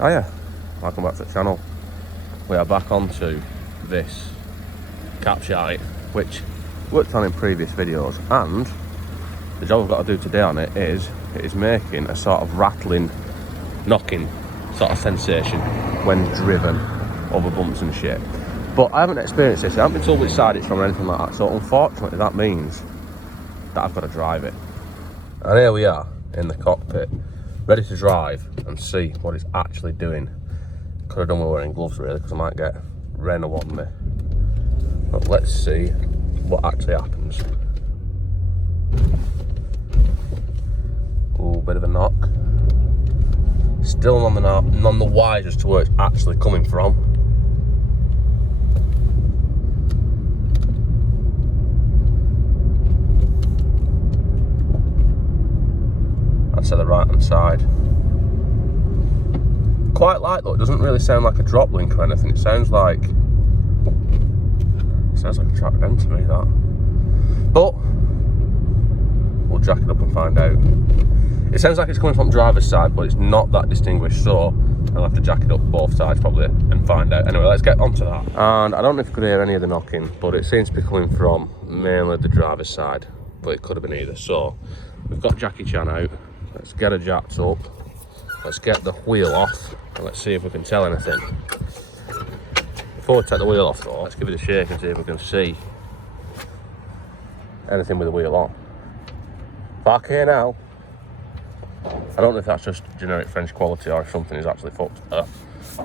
Hiya, welcome back to the channel. We are back onto this Captur, which worked on in previous videos, and the job I've got to do today on it is making a sort of rattling, knocking sort of sensation when driven over bumps and shit. But I haven't experienced this, I haven't been told which side it's from or anything like that, so unfortunately that means that I've got to drive it. And here we are in the cockpit, ready to drive and see what it's actually doing. Could have done with wearing gloves really, because I might get Renault on me. But let's see what actually happens. Ooh, bit of a knock. Still none the wise as to where it's actually coming from. That's at the right hand side. Quite light though, it doesn't really sound like a drop link or anything. It sounds like a trapped end to me, that. But we'll jack it up and find out. It sounds like it's coming from driver's side, but it's not that distinguished, so I'll have to jack it up both sides probably and find out. Anyway, let's get onto that. And I don't know if you could hear any of the knocking, but it seems to be coming from mainly the driver's side, but it could have been either. So we've got Jackie Chan out. Let's get her jacked up. Let's get the wheel off and let's see if we can tell anything. Before we take the wheel off though, let's give it a shake and see if we can see anything with the wheel on. Back here now. I don't know if that's just generic French quality or if something is actually fucked up,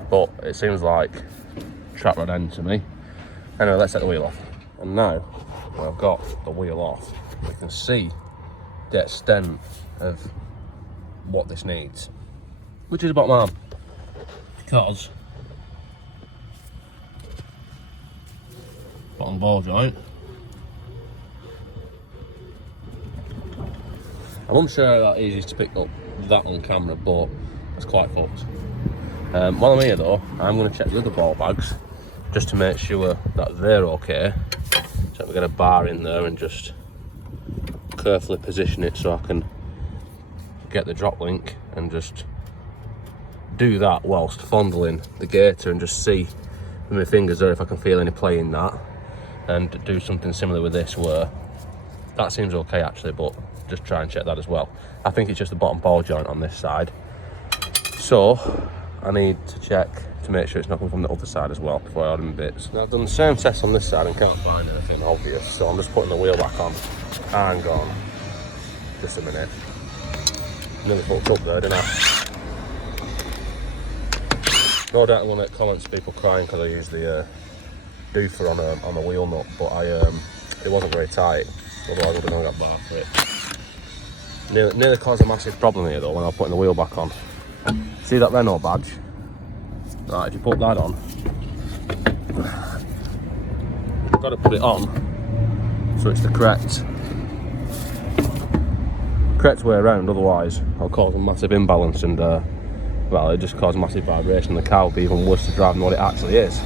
but it seems like trap rod end to me. Anyway, let's take the wheel off. And now, when I've got the wheel off, we can see the extent of what this needs, which is about mine, because bottom ball joint, I'm unsure that easy to pick up that on camera, but it's quite fucked. While I'm here though, I'm going to check the other ball bags just to make sure that they're okay. So we get a bar in there and just carefully position it so I can get the drop link and just do that whilst fondling the gator and just see with my fingers there if I can feel any play in that, and do something similar with this where that seems okay actually, but just try and check that as well. I think it's just the bottom ball joint on this side, so I need to check to make sure it's not coming from the other side as well before I order my bits. Now I've done the same test on this side and can't find anything obvious, so I'm just putting the wheel back on. Hang on just a minute. Nearly fucked up there, didn't I? No doubt I'm going to get comments of people crying because I used the doofer on the wheel nut, but it wasn't very tight, otherwise I would have gone and got bar for it. Nearly caused a massive problem here though when I was putting the wheel back on. See that Renault badge? Right, if you put that on, you've got to put it on so it's the correct way around, otherwise I'll cause a massive imbalance and well, it just causes massive vibration. The car will be even worse to drive than what it actually is.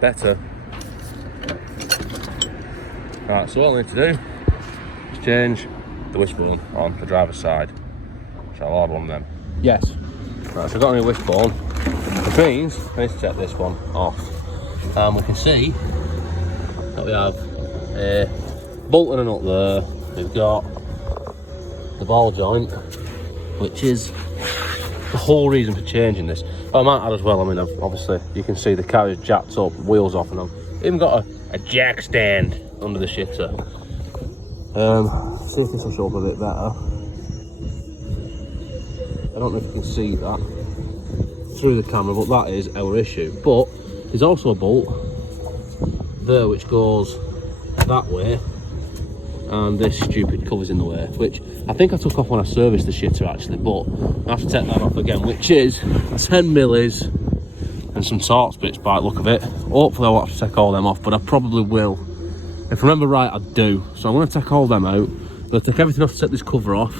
Better. Right, so what I need to do is change the wishbone on the driver's side. So I'll order one of them. Yes. Right, so I've got a new wishbone, which means I need to take this one off. And we can see that we have a bolt and a nut there. We've got the ball joint, which is the whole reason for changing this. I might add as well, I mean, obviously you can see the car is jacked up, wheels off, and I've even got a jack stand under the shitter. See if this will show up a bit better. I don't know if you can see that through the camera, but that is our issue. But there's also a bolt there which goes that way, and this stupid cover's in the way, which I think I took off when I serviced the shitter actually, but I have to take that off again, which is 10 millis and some Torx bits by the look of it. Hopefully I'll have to take all them off, but I probably will. If I remember right, I do. So I'm going to take all them out, but I'll take everything off to take this cover off,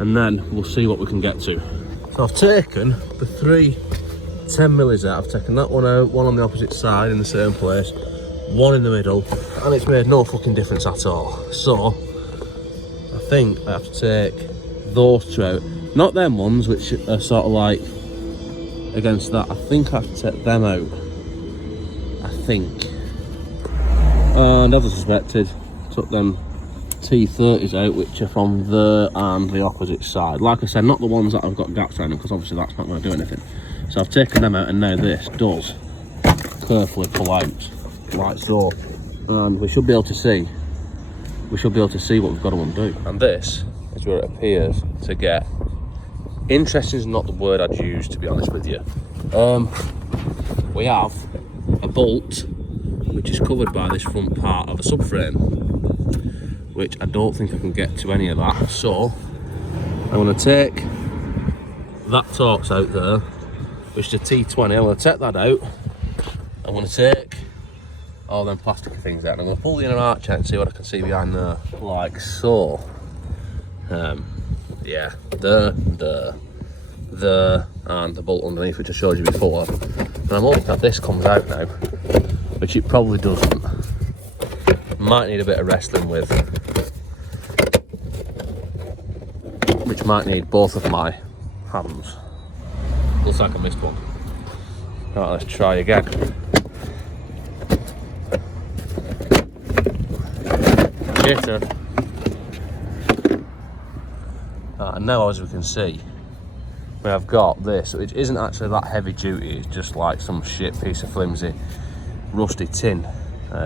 and then we'll see what we can get to. So I've taken the 3 10 millis out. I've taken that one out, one on the opposite side in the same place, one in the middle, and it's made no fucking difference at all. So I think I have to take those two out. Not them ones, which are sort of like against that. I think I have to take them out. I think. And as I suspected, took them T30s out, which are from there and the opposite side. Like I said, not the ones that I've got gaps around them, because obviously that's not going to do anything. So I've taken them out, and now this does carefully pull out like so, and we should be able to see. We should be able to see what we've got to undo. And this is where it appears to get interesting. Is not the word I'd use, to be honest with you. We have a bolt which is covered by this front part of a subframe, which I don't think I can get to any of that. So I'm going to take that Torx out there, which is a T20. I'm going to take that out. I'm going to take all them plastic things out. I'm going to pull the inner arch out and see what I can see behind there, like so. Yeah, there, and the bolt underneath, which I showed you before. And I'm hoping that this comes out now, which it probably doesn't. Might need a bit of wrestling with, which might need both of my hands. Looks like I missed one. Right, let's try again. Jitter. And now, as we can see, we have got this, which isn't actually that heavy duty. It's just like some shit piece of flimsy rusty tin,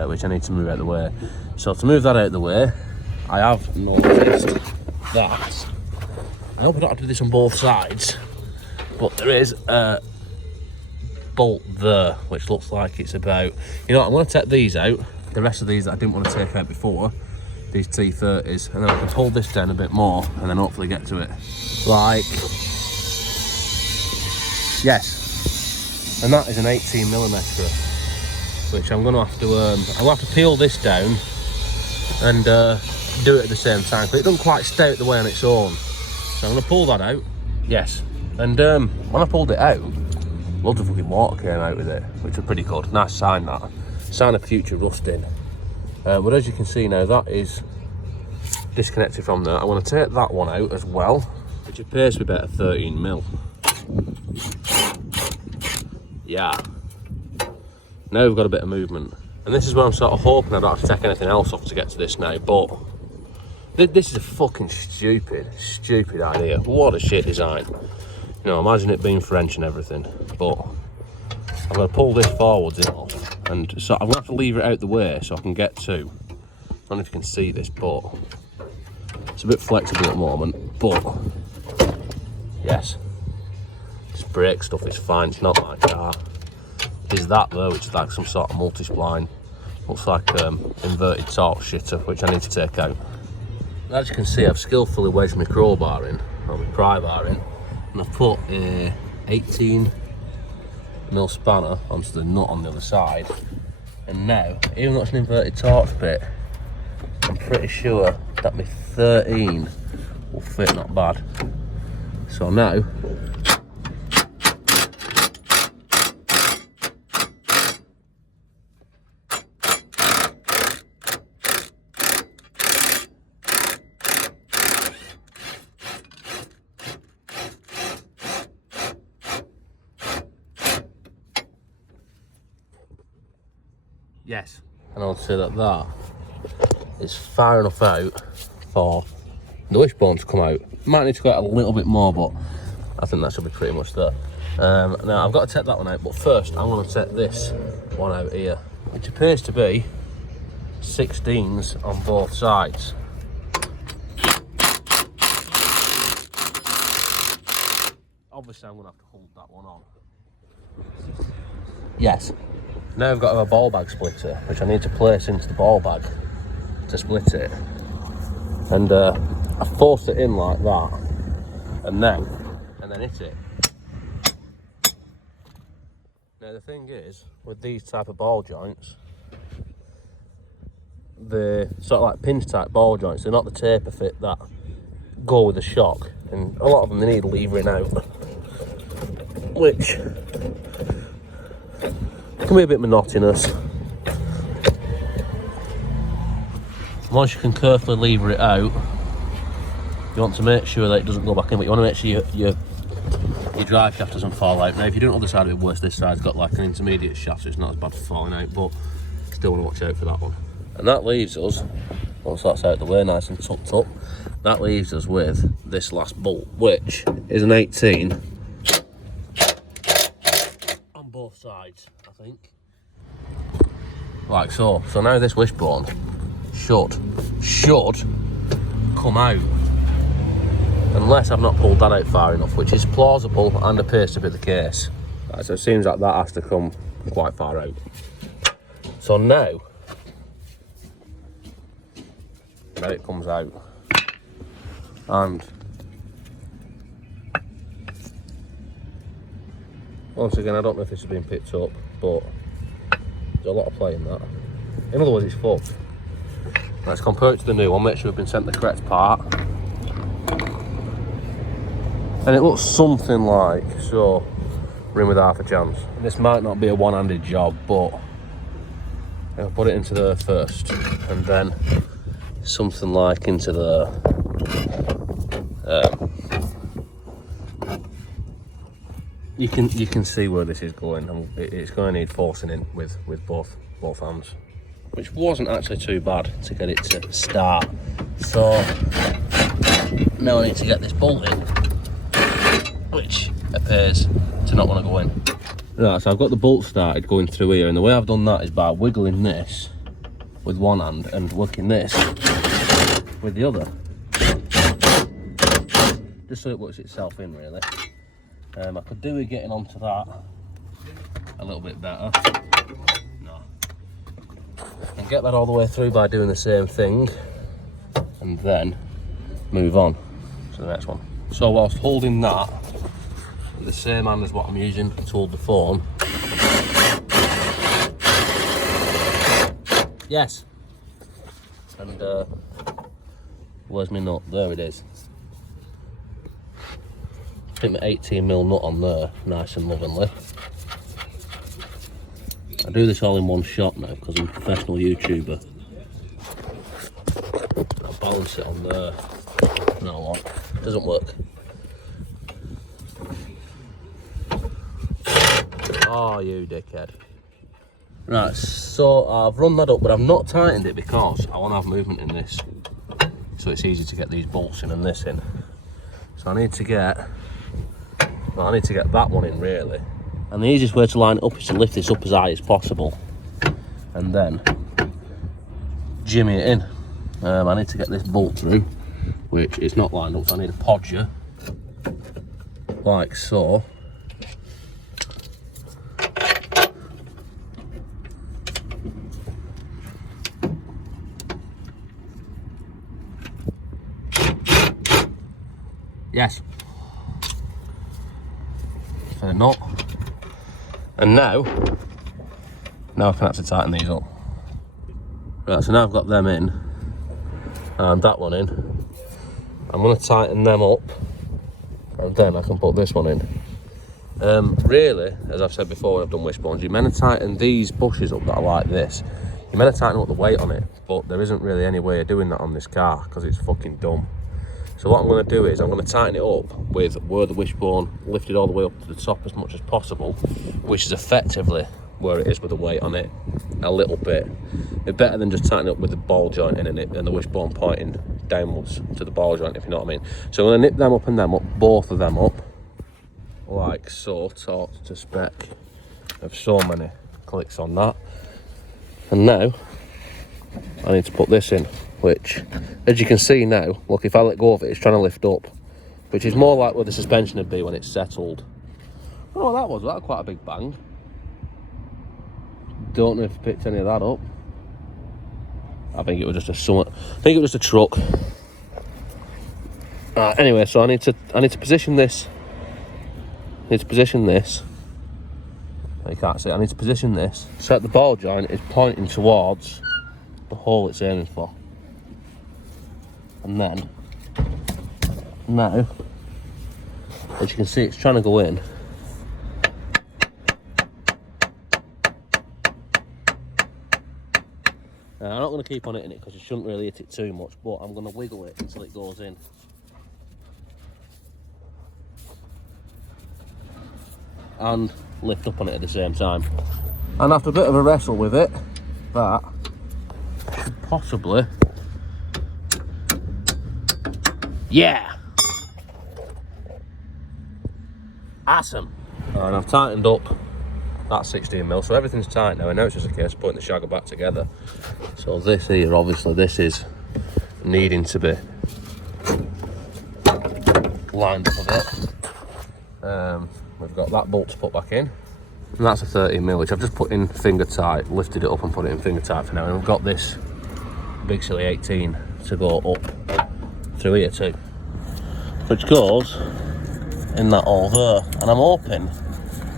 which I need to move out of the way. So to move that out of the way, I have noticed that, I hope I don't have to do this on both sides, but there is a bolt there, which looks like it's about, you know what, I'm going to take these out, the rest of these that I didn't want to take out before, these T30s, and then I can pull this down a bit more and then hopefully get to it. Like, yes, and that is an 18mm, which I'm going to have to, I'll have to peel this down and do it at the same time, but it doesn't quite stay out the way on its own. So I'm going to pull that out, yes, and when I pulled it out, loads of fucking water came out with it, which was pretty good. Nice sign, that. Sign of future rusting. But as you can see now, that is disconnected from there. I want to take that one out as well, which appears to be about 13mm. Yeah. Now we've got a bit of movement. And this is where I'm sort of hoping I don't have to take anything else off to get to this now, but this is a fucking stupid idea. What a shit design. You know, imagine it being French and everything, but I'm going to pull this forwards in off, and so I'm going to have to leave it out the way so I can get to, I don't know if you can see this, but it's a bit flexible at the moment, but yes, this brake stuff is fine, it's not my car. There's that though, which is like some sort of multi-spline, looks like inverted Torx shitter, which I need to take out. As you can see, I've skillfully wedged my crowbar in, or my pry bar in, and I've put a 18mm spanner onto the nut on the other side. And now, even though it's an inverted Torx bit, I'm pretty sure that my 13 will fit not bad. So now, yes, and I'll say that that is far enough out for the wishbone to come out. Might need to go out a little bit more, but I think that should be pretty much there. Now I've got to take that one out, but first I'm going to take this one out here, which appears to be 16s on both sides. Obviously I'm going to have to hold that one on. Yes. Now I've got a ball bag splitter, which I need to place into the ball bag to split it. And I force it in like that, and then hit it. Now the thing is, with these type of ball joints, the sort of like pinch type ball joints, they're not the taper fit that go with the shock, and a lot of them they need levering out, which can be a bit monotonous. Once you can carefully lever it out, you want to make sure that it doesn't go back in, but you want to make sure you your drive shaft doesn't fall out. Now if you do it on the other side, it'd be worse. This side's got like an intermediate shaft, so it's not as bad for falling out, but still want to watch out for that one. And that leaves us, once that's out of the way nice and tucked up, that leaves us with this last bolt, which is an 18 on both sides, I think. Like so. So now this wishbone should come out. Unless I've not pulled that out far enough, which is plausible and appears to be the case. Right, so it seems like that has to come quite far out. So now it comes out. And once again, I don't know if this has been picked up, but there's a lot of play in that. In other words, it's fucked. Let's compare it to the new one, make sure we've been sent the correct part. And it looks something like so. We're in with half a chance. This might not be a one-handed job, but I'll put it into there first, and then something like into there. You can see where this is going, and it's going to need forcing in with both hands, which wasn't actually too bad to get it to start. So now I need to get this bolt in, which appears to not want to go in. Right, so I've got the bolt started going through here, and the way I've done that is by wiggling this with one hand and working this with the other, just so it works itself in really. I could do with getting onto that a little bit better. No. And get that all the way through by doing the same thing, and then move on to the next one. So whilst holding that with the same hand as what I'm using to hold the phone. Yes. And where's my nut? There it is. Put my 18mm nut on there, nice and lovingly. I do this all in one shot now because I'm a professional YouTuber. I'll balance it on there. No, what? It doesn't work. Oh, you dickhead. Right, so I've run that up, but I've not tightened it because I want to have movement in this. So it's easy to get these bolts in and this in. So I need to get that one in really. And the easiest way to line it up is to lift this up as high as possible and then jimmy it in. I need to get this bolt through, which is not lined up, so I need a podger, like so. Yes. For the nut. And now I can actually tighten these up. Right, so now I've got them in and that one in. I'm going to tighten them up and then I can put this one in. Really, as I've said before when I've done wishbones, you're meant to tighten these bushes up that are like this. You're meant to tighten up the weight on it, but there isn't really any way of doing that on this car because it's fucking dumb. So what I'm going to do is I'm going to tighten it up with where the wishbone lifted all the way up to the top as much as possible, which is effectively where it is with the weight on it, a little bit. It's better than just tightening it up with the ball joint in it and the wishbone pointing downwards to the ball joint, if you know what I mean. So I'm going to nip them up and them up, both of them up, like so, torqued to spec of so many clicks on that. And now I need to put this in, which, as you can see now, look, if I let go of it, it's trying to lift up, which is more like where the suspension would be when it's settled. I don't know what that was. Was that quite a big bang? Don't know if I picked any of that up. I think it was just a summit. I think it was just a truck. Anyway, so I need to position this. I need to position this. You can't see it. I need to position this so that the ball joint is pointing towards the hole it's aiming for. And then, now, as you can see, it's trying to go in. I'm not going to keep on hitting it because you shouldn't really hit it too much, but I'm going to wiggle it until it goes in. and lift up on it at the same time. And after a bit of a wrestle with it, that should possibly, yeah, awesome. And I've tightened up that 16mm, so everything's tight now, and now it's just a case of putting the shagger back together. So this here, obviously, this is needing to be lined up a bit. We've got that bolt to put back in, and that's a 13mm, which I've just put in finger tight, lifted it up and put it in finger tight for now. And we've got this big silly 18 to go up through here too, which goes in that hole there. And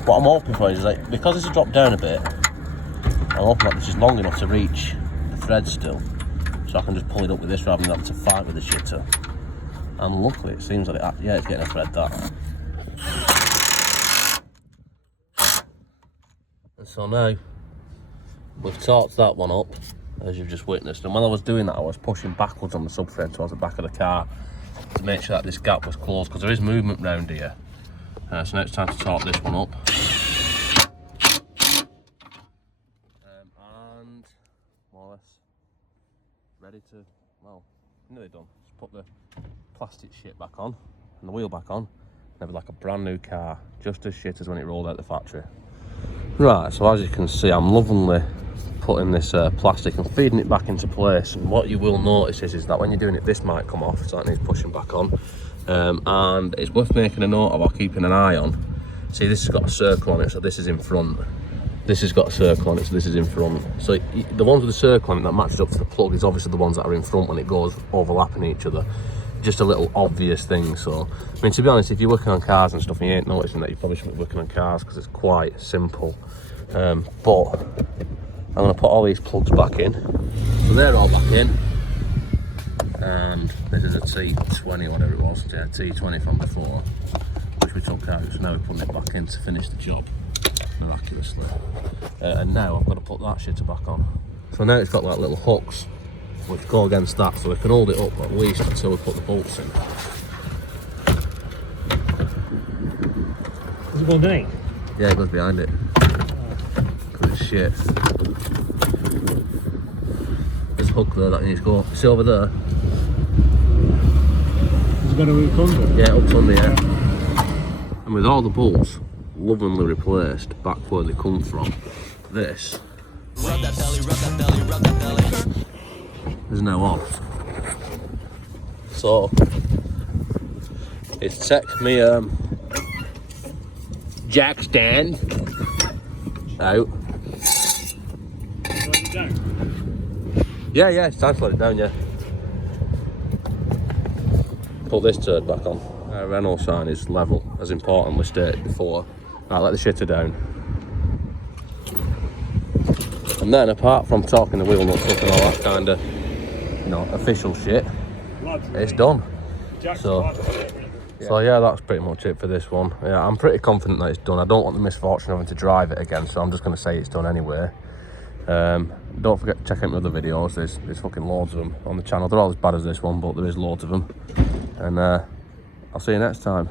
what I'm hoping for is, like, because this has dropped down a bit, I'm hoping that this is long enough to reach the thread still, so I can just pull it up with this rather than having to fight with the shitter. And luckily it seems like yeah, it's getting a thread, that. And so now we've torqued that one up, as you've just witnessed. And when I was doing that, I was pushing backwards on the subframe towards the back of the car to make sure that this gap was closed, because there is movement round here. So now it's time to torque this one up. And more or less ready to, well, nearly done. Just put the plastic shit back on and the wheel back on. Never like a brand new car, just as shit as when it rolled out the factory. Right, so as you can see, I'm lovingly putting this plastic and feeding it back into place. And what you will notice is that when you're doing it, this might come off, so that needs pushing back on. And it's worth making a note of, or keeping an eye on. See, this has got a circle on it, so this is in front. This has got a circle on it, so this is in front. So the ones with the circle on it that matches up to the plug is obviously the ones that are in front when it goes overlapping each other. Just a little obvious thing. So, I mean, to be honest, if you're working on cars and stuff and you ain't noticing that, you probably shouldn't be working on cars, because it's quite simple. But I'm going to put all these plugs back in. So they're all back in. And this is a T20, whatever it was, yeah, T20 from before, which we took out, so now we're putting it back in to finish the job, miraculously. And now I've got to put that shitter back on. So now it's got like little hooks, which go against that, so we can hold it up at least until we put the bolts in. Does it go underneath? Yeah, it goes behind it. Because it's shit. There's a hook there that needs to go. See over there? Is it going to hook under? Yeah, up under, yeah. And with all the bolts lovingly replaced back where they come from, this is now off. So it's take me jack stand out. Let it down? Yeah, it's time to let it down, yeah. Put this turd back on. Renault sign is level, as importantly stated before. Right, let the shitter down. And then, apart from talking the wheel nuts up and all that kind of, you know, official shit, it's done. So yeah, that's pretty much it for this one. Yeah, I'm pretty confident that it's done. I don't want the misfortune of having to drive it again, so I'm just going to say it's done anyway. Don't forget to check out my other videos. There's fucking loads of them on the channel. They're all as bad as this one, but there is loads of them. And I'll see you next time.